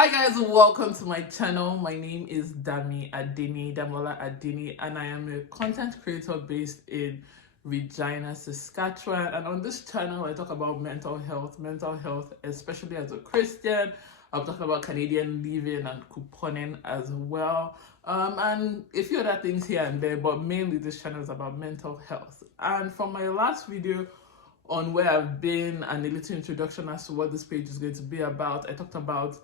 Hi guys, welcome to my channel. My name is Dami Adini, Damola Adini, and I am a content creator based in Regina, Saskatchewan. And on this channel, I talk about mental health, especially as a Christian. I'll talk about Canadian living and couponing as well. And a few other things here and there, but mainly this channel is about mental health. And from my last video on where I've been and a little introduction as to what this page is going to be about, I talked about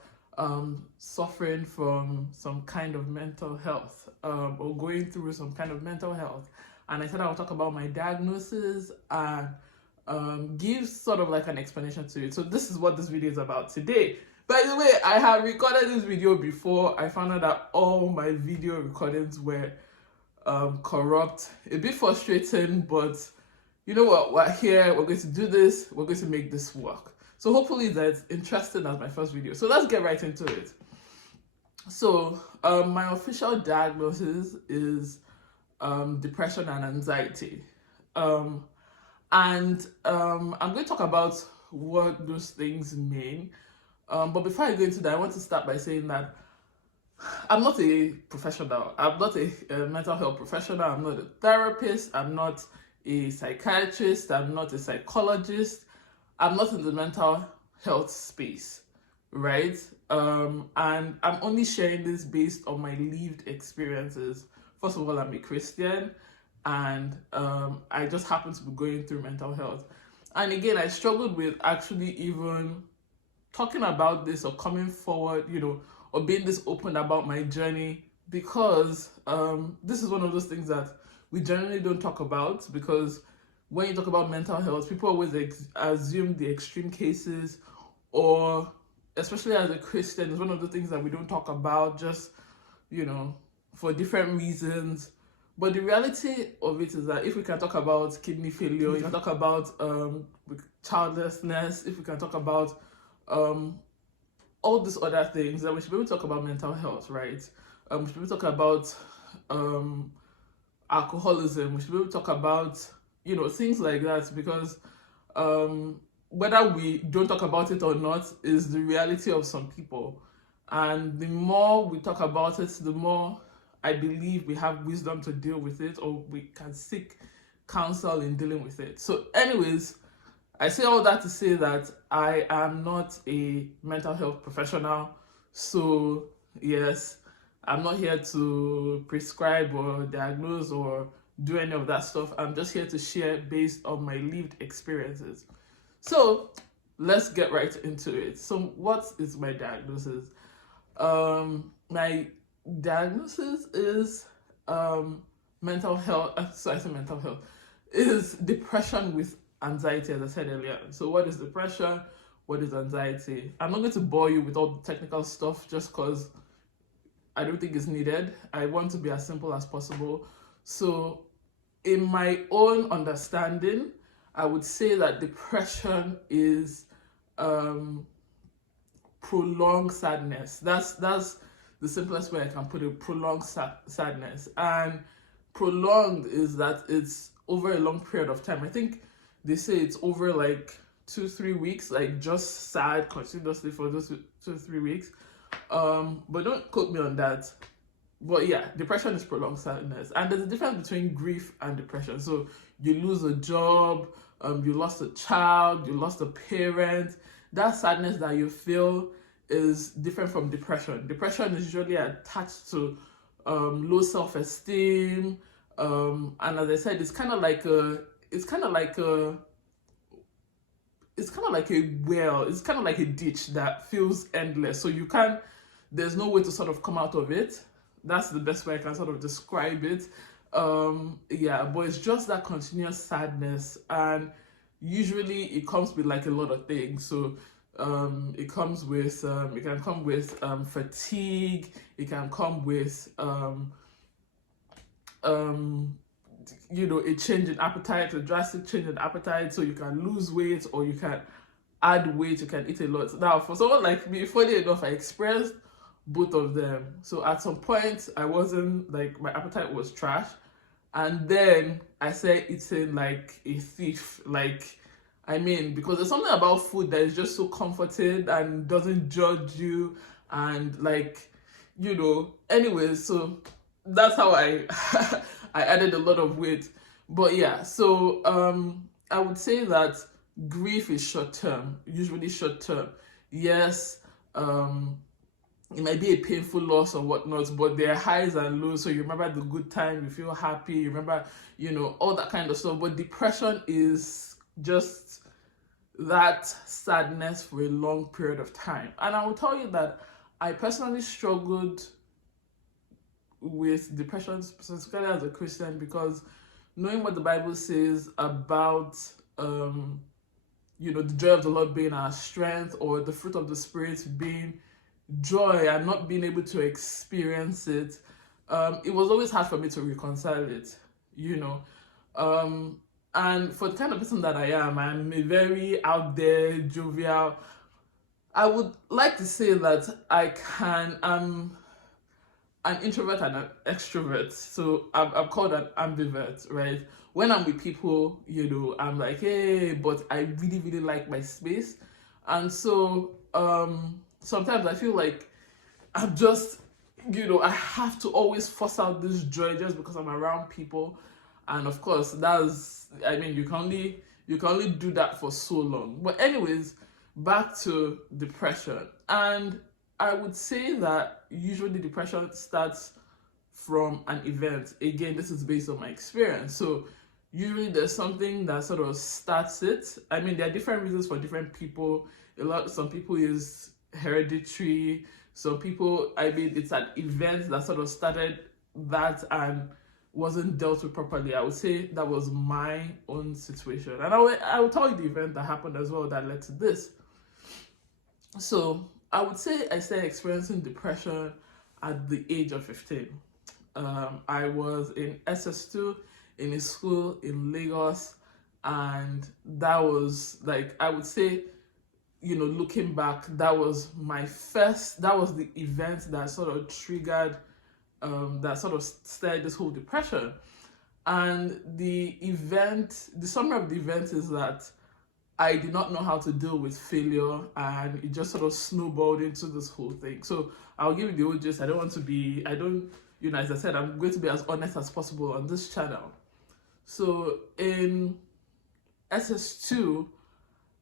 suffering from some kind of mental health or going through some kind of mental health. And I said I would talk about my diagnosis and give sort of like an explanation to it. So this is what this video is about today. By the way, I have recorded this video before. I found out that all my video recordings were corrupt. A bit frustrating, but you know what? We're here. We're going to do this. We're going to make this work. So hopefully that's interesting as my first video. So let's get right into it. So my official diagnosis is depression and anxiety. I'm going to talk about what those things mean. But before I go into that, I want to start by saying that I'm not a professional. I'm not a mental health professional. I'm not a therapist. I'm not a psychiatrist. I'm not a psychologist. I'm not in the mental health space, right? And I'm only sharing this based on my lived experiences. First of all, I'm a Christian, and I just happen to be going through mental health. And again, I struggled with actually even talking about this or coming forward, or being this open about my journey, because this is one of those things that we generally don't talk about, because when you talk about mental health, people always assume the extreme cases, or especially as a Christian, it's one of the things that we don't talk about, just, for different reasons. But the reality of it is that if we can talk about kidney failure, we can talk about childlessness, if we can talk about all these other things, then we should be able to talk about mental health, right? We should be able to talk about alcoholism, we should be able to talk about things like that, because whether we don't talk about it or not is the reality of some people. And the more we talk about it, the more I believe we have wisdom to deal with it, or we can seek counsel in dealing with it. So anyways, I say all that to say that I am not a mental health professional. So yes, I'm not here to prescribe or diagnose or do any of that stuff. I'm just here to share based on my lived experiences. So let's get right into it. So what is my diagnosis? My diagnosis is mental health. So I say mental health is depression with anxiety, as I said earlier. So what is depression? What is anxiety? I'm not going to bore you with all the technical stuff just because I don't think it's needed. I want to be as simple as possible. So in my own understanding, I would say that depression is prolonged sadness. That's the simplest way I can put it. Prolonged sadness. And prolonged is that it's over a long period of time. I think they say it's over like 2-3 weeks, like just sad continuously for those 2-3 weeks. But don't quote me on that. But yeah, depression is prolonged sadness, and there's a difference between grief and depression. So you lose a job, you lost a child, you lost a parent. That sadness that you feel is different from depression. Depression is usually attached to low self-esteem, and as I said, it's kind of like a well, it's kind of like a ditch that feels endless. So there's no way to sort of come out of it. That's the best way I can sort of describe it. But it's just that continuous sadness, and usually it comes with like a lot of things. So it comes with it can come with fatigue. It can come with a change in appetite, a drastic change in appetite. So you can lose weight, or you can add weight. You can eat a lot. Now, for someone like me, funny enough, I experienced both of them. So at some point, I wasn't like, my appetite was trash, and then I started eating like a thief. Like I mean, because there's something about food that is just so comforting and doesn't judge you, and like, anyways, so that's how I I added a lot of weight. But yeah, so I would say that grief is short term, usually short term. Yes, it might be a painful loss or whatnot, but there are highs and lows. So you remember the good time, you feel happy, you remember, all that kind of stuff. But depression is just that sadness for a long period of time. And I will tell you that I personally struggled with depression, specifically as a Christian, because knowing what the Bible says about the joy of the Lord being our strength, or the fruit of the Spirit being joy, and not being able to experience it, it was always hard for me to reconcile it, and for the kind of person that I'm a very out there, jovial. I would like to say that I'm an introvert and an extrovert. So I'm called an ambivert, right? When I'm with people, I'm like, hey, but I really, really like my space. And so sometimes I feel like I'm just, I have to always force out this joy just because I'm around people. And of course, you can only do that for so long. But anyways, back to depression. And I would say that usually depression starts from an event. Again, this is based on my experience. So usually there's something that sort of starts it. I mean, there are different reasons for different people. Some people is hereditary. Some people, it's an event that sort of started that and wasn't dealt with properly. I would say that was my own situation. And I will tell you the event that happened as well that led to this. So I would say I started experiencing depression at the age of 15. I was in SS2 in a school in Lagos, and that was like, I would say, looking back, that was the event that sort of triggered, that sort of started this whole depression. And the summary of the event is that I did not know how to deal with failure, and it just sort of snowballed into this whole thing. So I'll give you the old gist. As I said, I'm going to be as honest as possible on this channel. So in SS2,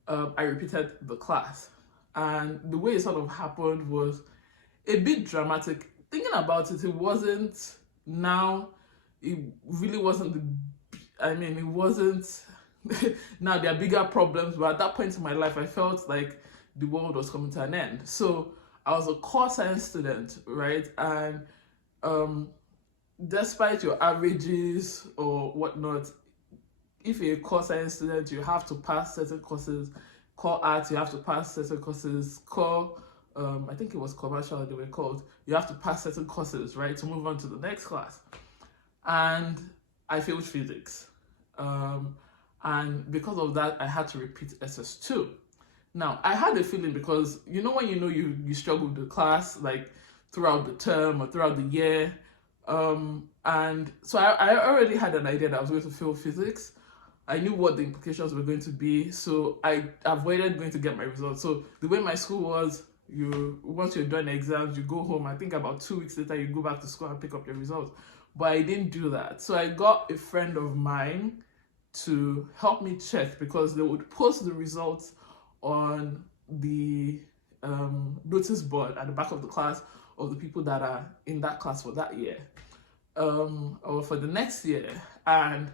I repeated the class, and the way it sort of happened was a bit dramatic. Thinking about it, it really wasn't it wasn't. Now there are bigger problems, but at that point in my life, I felt like the world was coming to an end. So I was a core science student, right? And despite your averages or whatnot, if you're a core science student, you have to pass certain courses. Core arts, you have to pass certain courses. Core, I think it was commercial they were called. You have to pass certain courses, right, to move on to the next class. And I failed physics. And because of that, I had to repeat SS2. Now, I had a feeling, because when you struggle with the class, like throughout the term or throughout the year. And so I already had an idea that I was going to fail physics. I knew what the implications were going to be, so I avoided going to get my results. So the way my school was, once you're done exams, you go home. I think about 2 weeks later, you go back to school and pick up your results. But I didn't do that. So I got a friend of mine to help me check, because they would post the results on the notice board at the back of the class of the people that are in that class for that year, or for the next year. And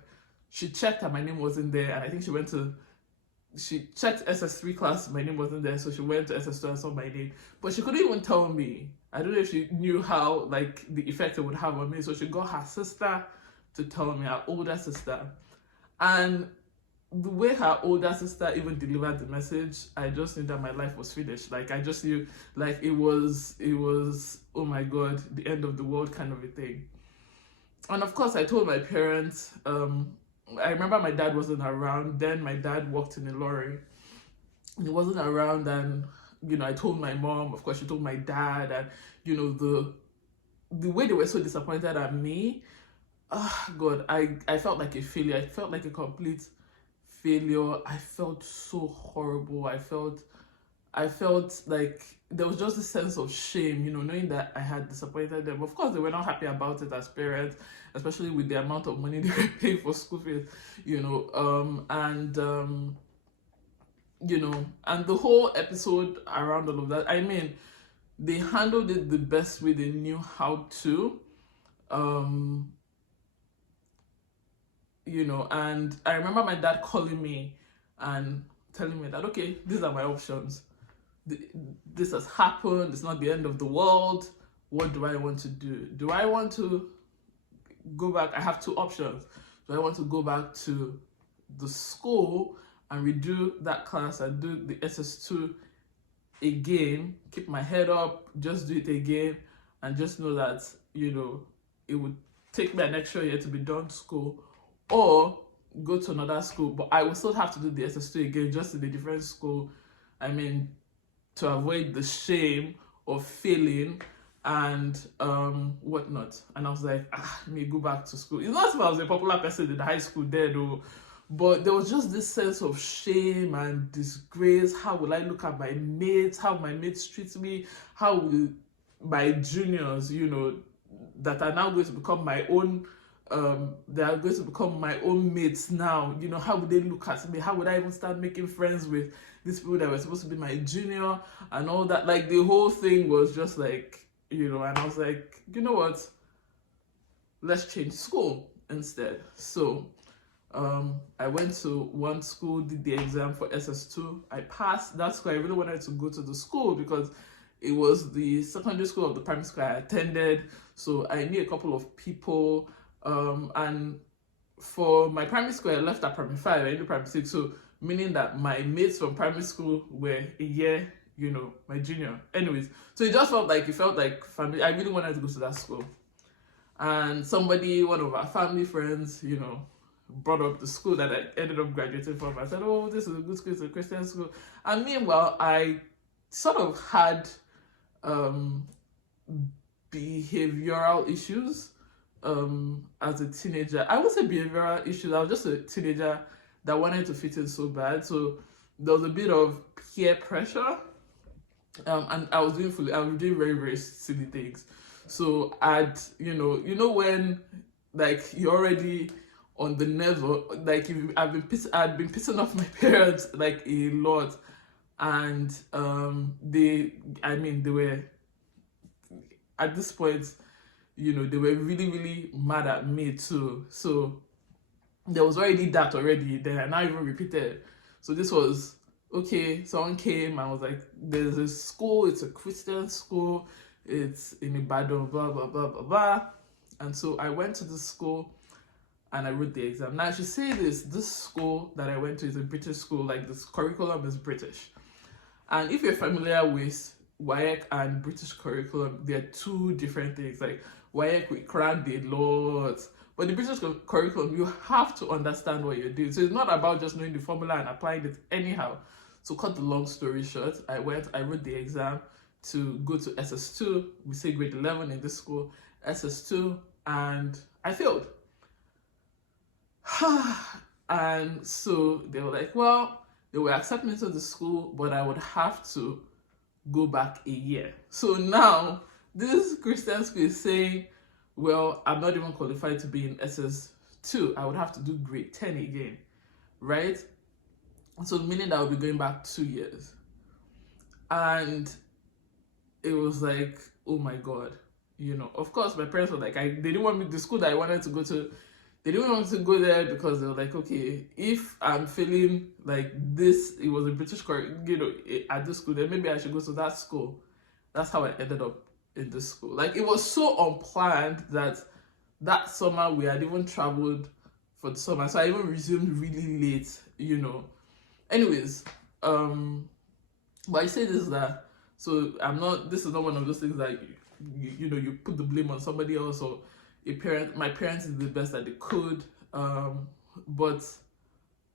she checked and my name wasn't there, and I think she checked SS3 class, my name wasn't there, so she went to SS2 and saw my name, but she couldn't even tell me. I don't know if she knew how, like, the effect it would have on me, so she got her sister to tell me, her older sister. And the way her older sister even delivered the message, I just knew that my life was finished. Like, I just knew, like, it was, oh my God, the end of the world kind of a thing. And of course, I told my parents. I remember my dad wasn't around. Then my dad worked in a lorry. He wasn't around, and I told my mom. Of course, she told my dad, and the way they were so disappointed at me. Oh God, I felt like a failure. I felt like a complete failure, I felt so horrible. I felt like there was just a sense of shame, knowing that I had disappointed them. Of course, they were not happy about it as parents, especially with the amount of money they were paying for school fees, and the whole episode around all of that. I mean, they handled it the best way they knew how to. And I remember my dad calling me and telling me that, okay, these are my options. This has happened. It's not the end of the world. What do I want to do? Do I want to go back? I have two options. Do I want to go back to the school and redo that class and do the SS2 again, keep my head up, just do it again, and just know that, it would take me an extra year to be done school, or go to another school, but I will still have to do the SS2 again, just in a different school. I mean, to avoid the shame of failing and whatnot. And I was like, me go back to school. It's not as if I was a popular person in high school there though, but there was just this sense of shame and disgrace. How will I look at my mates? How my mates treat me? How will my juniors, that are now going to become my own, they are going to become my own mates now, how would they look at me? How would I even start making friends with these people that were supposed to be my junior and all that? Like, the whole thing was just like, and I was like, you know what? Let's change school instead. So I went to one school, did the exam for SS2. I passed that school. I really wanted to go to the school because it was the secondary school of the primary school I attended. So I knew a couple of people. And for my primary school, I left at primary 5, I knew primary 6. So meaning that my mates from primary school were a year, my junior. Anyways, so it felt like family. I really wanted to go to that school. And one of our family friends, brought up the school that I ended up graduating from. I said, oh, this is a good school, it's a Christian school. And meanwhile, I sort of had behavioral issues as a teenager. I would say behavioral issues. I was just a teenager that wanted to fit in so bad. So there was a bit of peer pressure. And I was doing very, very silly things. So I'd, when like you're already on the nerves, like I'd been pissing off my parents like a lot, and they were at this point, they were really, really mad at me too. So there was already that there, and I even repeated. So this was okay. Someone came and was like, "There's a school. It's a Christian school. It's in Ibadan. Blah blah blah blah blah." And so I went to the school and I wrote the exam. Now I should say this school that I went to is a British school. Like, this curriculum is British. And if you're familiar with WAEC and British curriculum, they're two different things. Like, WAEC, we crammed a lot. But the British curriculum, you have to understand what you're doing. So it's not about just knowing the formula and applying it anyhow. So cut the long story short, I wrote the exam to go to SS2. We say grade 11 in this school, SS2, and I failed. And so they were like, well, they will accept me to the school, but I would have to go back a year. So now this Christian school is saying, well, I'm not even qualified to be in SS2. I would have to do grade 10 again, right? So meaning that I would be going back 2 years. And it was like, oh my God, of course my parents were like, they didn't want me to the school that I wanted to go to. They didn't want me to go there because they were like, okay, if I'm feeling like this, it was a British at this school, then maybe I should go to that school. That's how I ended up in this school. Like, it was so unplanned that summer we had even traveled for the summer. So I even resumed really late, Anyways, but I say this that, so this is not one of those things that you put the blame on somebody else or my parents did the best that they could, but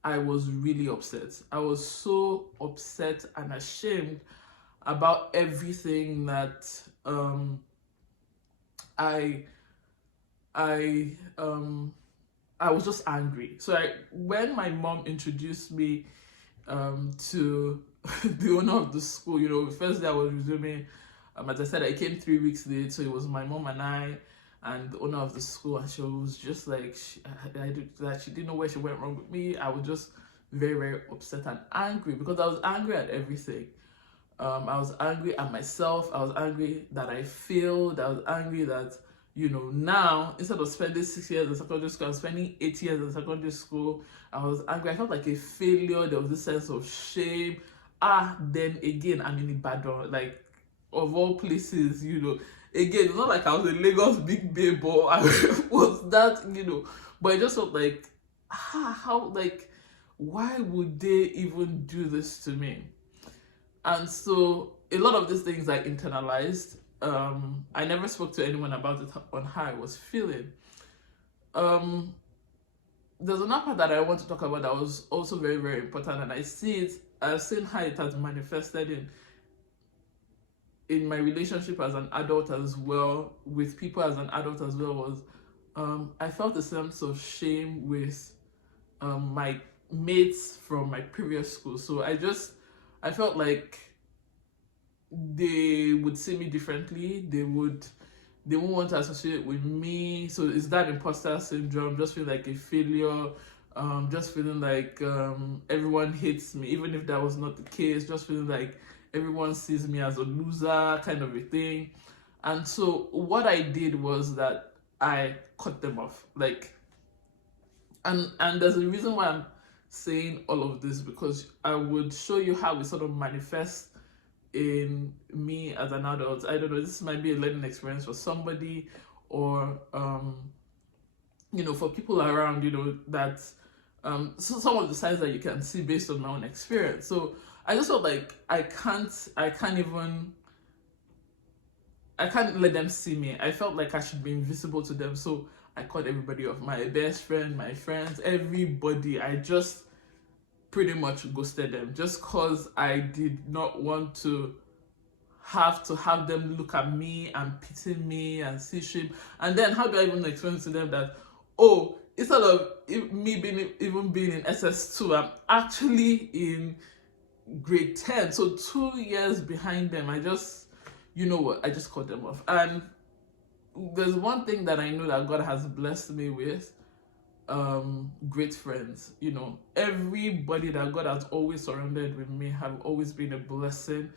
I was really upset. I was so upset and ashamed about everything that I I was just angry. So when my mom introduced me to the owner of the school, the first day I was resuming, as I said, I came 3 weeks late, so it was my mom and I and the owner of the school, and she was just like, she didn't know where she went wrong with me. I was just very, very upset and angry because I was angry at everything. I was angry at myself. I was angry that I failed. I was angry that, now instead of spending 6 years in secondary school, I'm spending 8 years in secondary school. I was angry. I felt like a failure. There was this sense of shame. Then again, I'm in Ibadan, like, of all places, again, it's not like I was in Lagos big babe or I was that, but I just felt like, how, like, why would they even do this to me? And so a lot of these things I internalized. I never spoke to anyone about it on how I was feeling. There's another part that I want to talk about that was also very, very important, and I've seen how it has manifested in my relationship as an adult as well, with people as an adult as well, was I felt a sense of shame with my mates from my previous school. So I felt like they would see me differently. They won't want to associate with me. So it's that imposter syndrome, just feeling like a failure, just feeling like everyone hates me, even if that was not the case, just feeling like everyone sees me as a loser, kind of a thing. And so what I did was that I cut them off. And there's a reason why I'm saying all of this, because I would show you how it sort of manifests in me as an adult. I don't know, this might be a learning experience for somebody, or for people around, that so some of the signs that you can see based on my own experience. So I just felt like I can't let them see me. I felt like I should be invisible to them. So I cut everybody off. My best friend, my friends, everybody. I just pretty much ghosted them, just because I did not want to have them look at me and pity me and see shame. And then how do I even explain to them that, instead of me being in SS2, I'm actually in grade 10, so 2 years behind them. I just cut them off. And there's one thing that I know that God has blessed me with, great friends. Everybody that God has always surrounded with me have always been a blessing.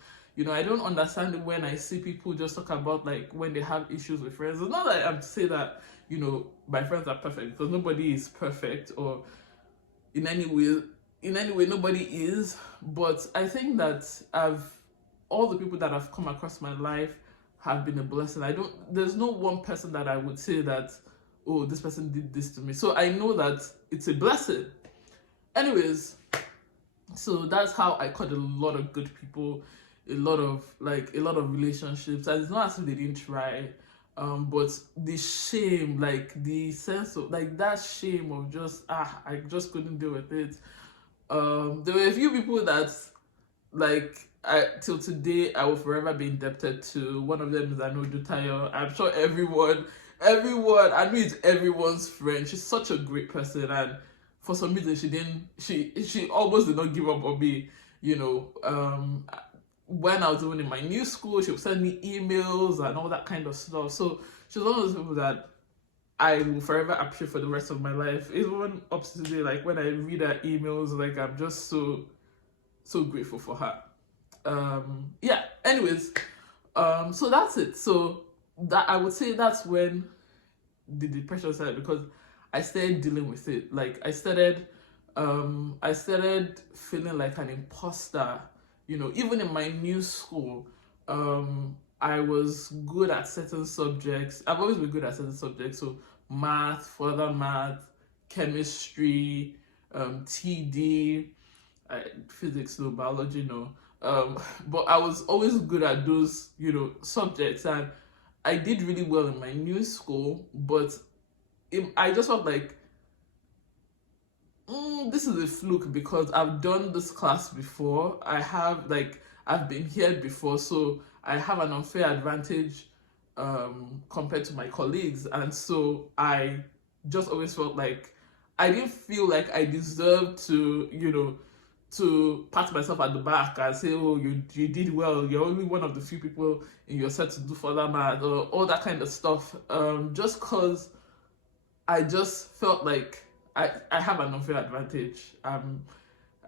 I don't understand it when I see people just talk about like when they have issues with friends. It's not that I'm to say that my friends are perfect, because nobody is perfect, or in any way nobody is. But I think that all the people that have come across my life have been a blessing. There's no one person that I would say that, this person did this to me. So I know that it's a blessing. Anyways, so that's how I cut a lot of good people, a lot of relationships. And it's not as if they didn't try, but the shame, like the sense of like that shame of just I just couldn't deal with it. There were a few people that till today I will forever be indebted to. One of them is Anodu Tayo. I'm sure everyone, I mean, it's everyone's friend. She's such a great person, and for some reason she almost did not give up on me. When I was even in my new school, she would send me emails and all that kind of stuff. So she's one of those people that I will forever appreciate for the rest of my life. Even up to today, like when I read her emails, like I'm just so grateful for her. Anyways, so that's it. So that I would say that's when the depression started, because I started dealing with it. Like I started feeling like an imposter. Even in my new school, I was good at certain subjects. I've always been good at certain subjects. So math, further math, chemistry, TD, physics, no, biology, no. But I was always good at those, subjects, and I did really well in my new school. But I just felt like this is a fluke, because I've done this class before. I've been here before, so I have an unfair advantage compared to my colleagues. And so I just always felt like I didn't feel like I deserved to, to pat myself at the back and say, oh, you did well. You're only one of the few people in your set to do further math, or all that kind of stuff. Just because I just felt like I have an unfair advantage.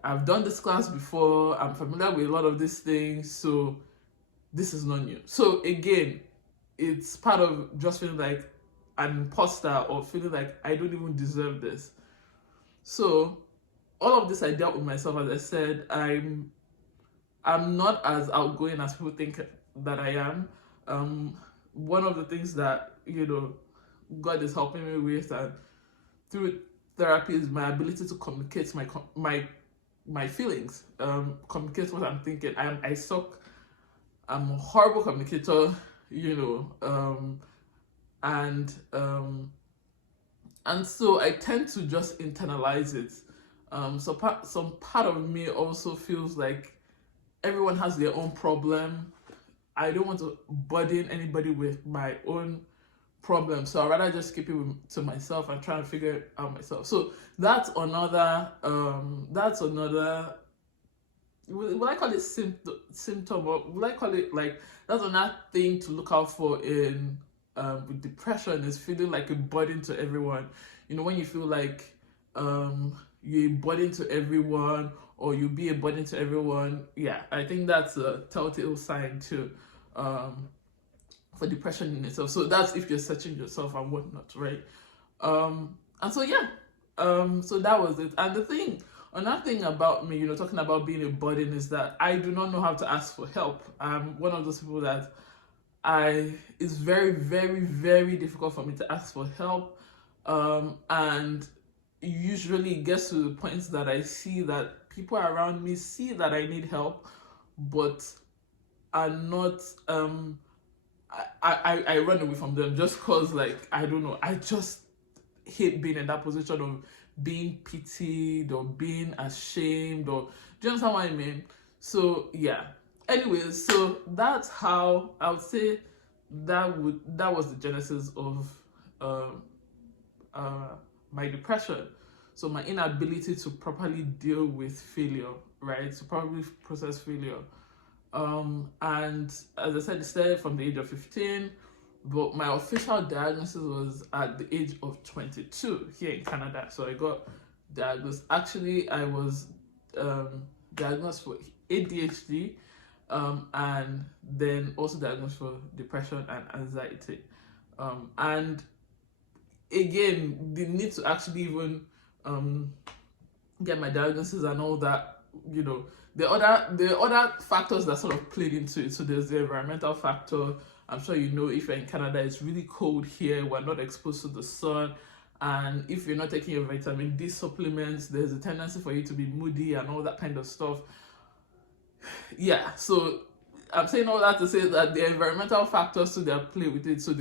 I've done this class before. I'm familiar with a lot of these things, so this is not new. So again, it's part of just feeling like an imposter, or feeling like I don't even deserve this. So all of this I dealt with myself. As I said, I'm not as outgoing as people think that I am. One of the things that God is helping me with, and through therapy, is my ability to communicate my feelings, communicate what I'm thinking. I suck. I'm a horrible communicator, and so I tend to just internalize it. Some part of me also feels like everyone has their own problem. I don't want to burden anybody with my own problem, so I'd rather just keep it to myself and try and figure it out myself. So that's another will I call it symptom, or will I call it, like, that's another thing to look out for in with depression, is feeling like a burden to everyone. When you feel like you're a burden to everyone, or you be a burden to everyone, yeah, I think that's a telltale sign too, for depression in itself. So that's if you're searching yourself and whatnot, right? And so yeah, so that was it. And another thing about me, talking about being a burden, is that I do not know how to ask for help. I'm one of those people that it's very, very, very difficult for me to ask for help. And usually it gets to the point that I see that people around me see that I need help, but are not, I run away from them, just cause, like, I don't know, I just hate being in that position of being pitied or being ashamed, or do you understand what I mean? So yeah. Anyways, so that's how I would say that was the genesis of my depression. So my inability to properly deal with failure, right? To properly process failure. And as I said, it started from the age of 15, but my official diagnosis was at the age of 22 here in Canada. So I got diagnosed. Actually, I was diagnosed for ADHD, and then also diagnosed for depression and anxiety. And again, the need to actually even get my diagnosis and all that, the other factors that sort of played into it. So there's the environmental factor. I'm sure if you're in Canada, it's really cold here. We're not exposed to the sun. And if you're not taking your vitamin D supplements, there's a tendency for you to be moody and all that kind of stuff. Yeah, so I'm saying all that to say that the environmental factors to their play with it. So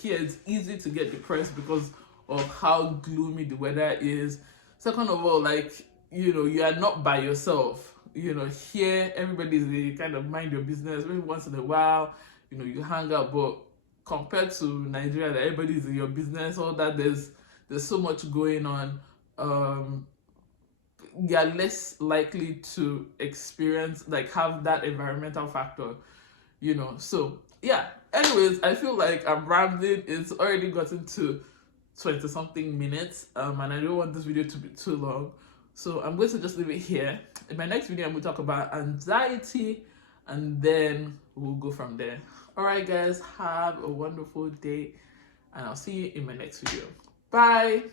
here it's easy to get depressed because of how gloomy the weather is. Second of all, like, you are not by yourself. Here everybody's kind of mind your business. Maybe once in a while, you hang out, but compared to Nigeria, that everybody's in your business, all that, there's so much going on. You're less likely to experience, like, have that environmental factor, So yeah. Anyways, I feel like I'm rambling. It's already gotten to 20 something minutes, and I don't want this video to be too long, so I'm going to just leave it here. In my next video, I'm going to talk about anxiety, and then we'll go from there. All right, guys, have a wonderful day, and I'll see you in my next video. Bye.